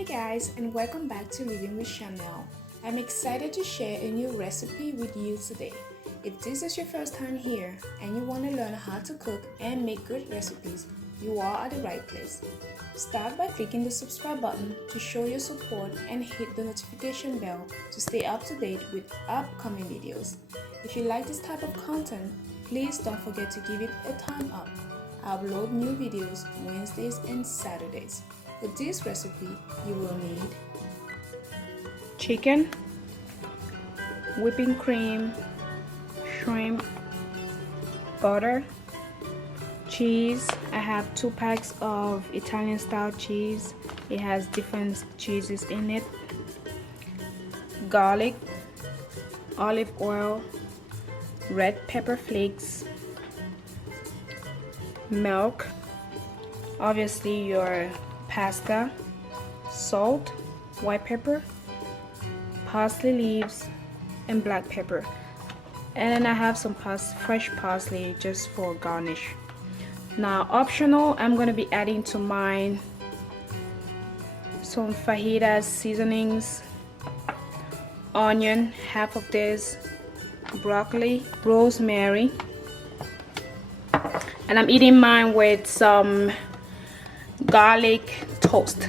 Hey guys, and welcome back to Living with Charnelle. I'm excited to share a new recipe with you today. If this is your first time here and you want to learn how to cook and make good recipes, you are at the right place. Start by clicking the subscribe button to show your support and hit the notification bell to stay up to date with upcoming videos. If you like this type of content, please don't forget to give it a thumb up. I upload new videos Wednesdays and Saturdays. For this recipe, you will need chicken, whipping cream, shrimp, butter, cheese. I have 2 packs of Italian style cheese. It has different cheeses in it. Garlic, olive oil, red pepper flakes, milk, obviously your pasta, salt, white pepper, parsley leaves, and black pepper. And then I have some fresh parsley just for garnish. Now optional, I'm going to be adding to mine some fajita seasonings, onion, half of this, broccoli, rosemary, and I'm eating mine with some garlic toast.